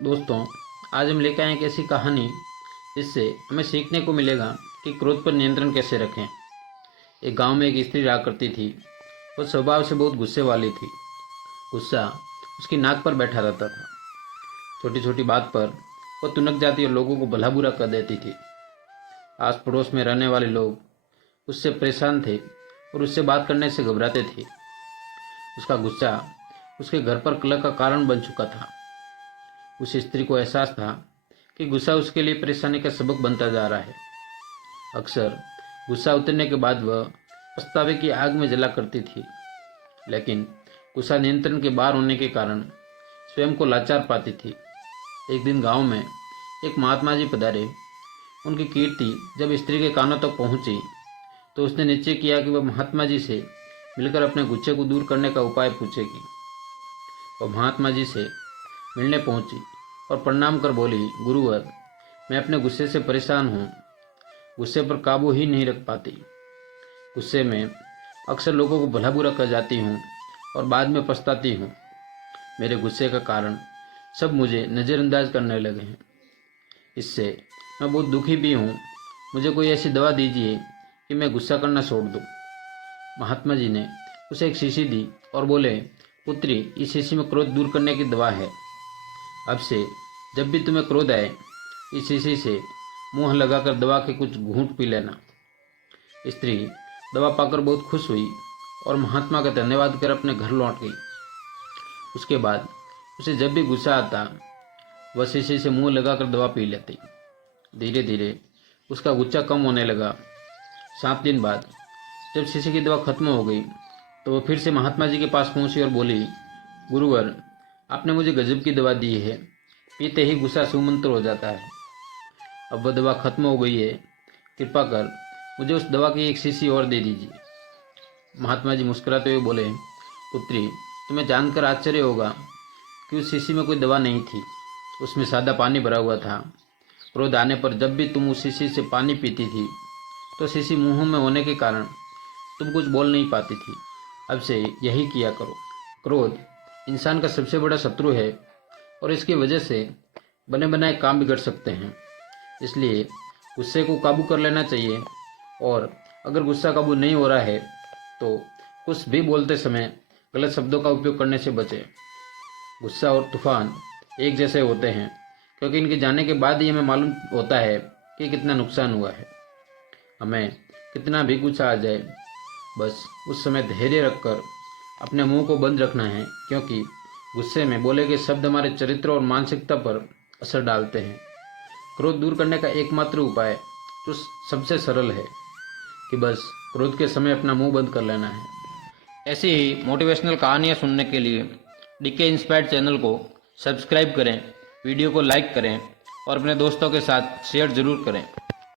दोस्तों, आज हम लेकर आए एक ऐसी कहानी जिससे हमें सीखने को मिलेगा कि क्रोध पर नियंत्रण कैसे रखें। एक गांव में एक स्त्री रहा करती थी। वो स्वभाव से बहुत गुस्से वाली थी। गुस्सा उसकी नाक पर बैठा रहता था। छोटी छोटी बात पर वो तुनक जाती और लोगों को भला बुरा कर देती थी। आस पड़ोस में रहने वाले लोग उससे परेशान थे और उससे बात करने से घबराते थे। उसका गुस्सा उसके घर पर कलह का कारण बन चुका था। उस स्त्री को एहसास था कि गुस्सा उसके लिए परेशानी का सबक बनता जा रहा है। अक्सर गुस्सा उतरने के बाद वह पछतावे की आग में जला करती थी, लेकिन गुस्सा नियंत्रण के बाहर होने के कारण स्वयं को लाचार पाती थी। एक दिन गांव में एक महात्मा जी पधारे। उनकी कीर्ति जब स्त्री के कानों तक पहुंची तो उसने निश्चय किया कि वह महात्मा जी से मिलकर अपने गुस्से को दूर करने का उपाय पूछेगी। वह महात्मा जी से मिलने पहुंची और प्रणाम कर बोली, गुरुवर, मैं अपने गुस्से से परेशान हूँ। गुस्से पर काबू ही नहीं रख पाती। गुस्से में अक्सर लोगों को भला बुरा कर जाती हूँ और बाद में पछताती हूँ। मेरे गुस्से का कारण सब मुझे नज़रअंदाज करने लगे हैं। इससे मैं बहुत दुखी भी हूँ। मुझे कोई ऐसी दवा दीजिए कि मैं गुस्सा करना छोड़ दूँ। महात्मा जी ने उसे एक शीशी दी और बोले, पुत्री, इस शीशी में क्रोध दूर करने की दवा है। अब से जब भी तुम्हें क्रोध आए, इस शीशी से मुंह लगाकर दवा के कुछ घूंट पी लेना। स्त्री दवा पाकर बहुत खुश हुई और महात्मा का धन्यवाद कर अपने घर लौट गई। उसके बाद उसे जब भी गुस्सा आता, वह शीशी से मुंह लगाकर दवा पी लेती। धीरे धीरे उसका गुस्सा कम होने लगा। 7 दिन बाद जब शीशी की दवा खत्म हो गई तो वह फिर से महात्मा जी के पास पहुंची और बोली, गुरुवर, आपने मुझे गजब की दवा दी है। पीते ही गुस्सा सुमंत्र हो जाता है। अब वह दवा खत्म हो गई है। कृपा कर मुझे उस दवा की एक शीशी और दे दीजिए। महात्मा जी मुस्कुराते हुए बोले, पुत्री, तुम्हें जानकर आश्चर्य होगा कि उस शीशी में कोई दवा नहीं थी। उसमें सादा पानी भरा हुआ था। क्रोध आने पर जब भी तुम उस शीशी से पानी पीती थी तो शीशी मुंह में होने के कारण तुम कुछ बोल नहीं पाती थी। अब से यही किया करो। क्रोध इंसान का सबसे बड़ा शत्रु है और इसकी वजह से बने बनाए काम बिगड़ सकते हैं। इसलिए गुस्से को काबू कर लेना चाहिए और अगर गुस्सा काबू नहीं हो रहा है तो कुछ भी बोलते समय गलत शब्दों का उपयोग करने से बचें। गुस्सा और तूफान एक जैसे होते हैं क्योंकि इनके जाने के बाद ही हमें मालूम होता है कि कितना नुकसान हुआ है। हमें कितना भी गुस्सा आ जाए, बस उस समय धैर्य रखकर अपने मुंह को बंद रखना है, क्योंकि गुस्से में बोले गए शब्द हमारे चरित्र और मानसिकता पर असर डालते हैं। क्रोध दूर करने का एकमात्र उपाय जो सबसे सरल है कि बस क्रोध के समय अपना मुंह बंद कर लेना है। ऐसी ही मोटिवेशनल कहानियाँ सुनने के लिए डीके इंस्पायर्ड चैनल को सब्सक्राइब करें, वीडियो को लाइक करें और अपने दोस्तों के साथ शेयर ज़रूर करें।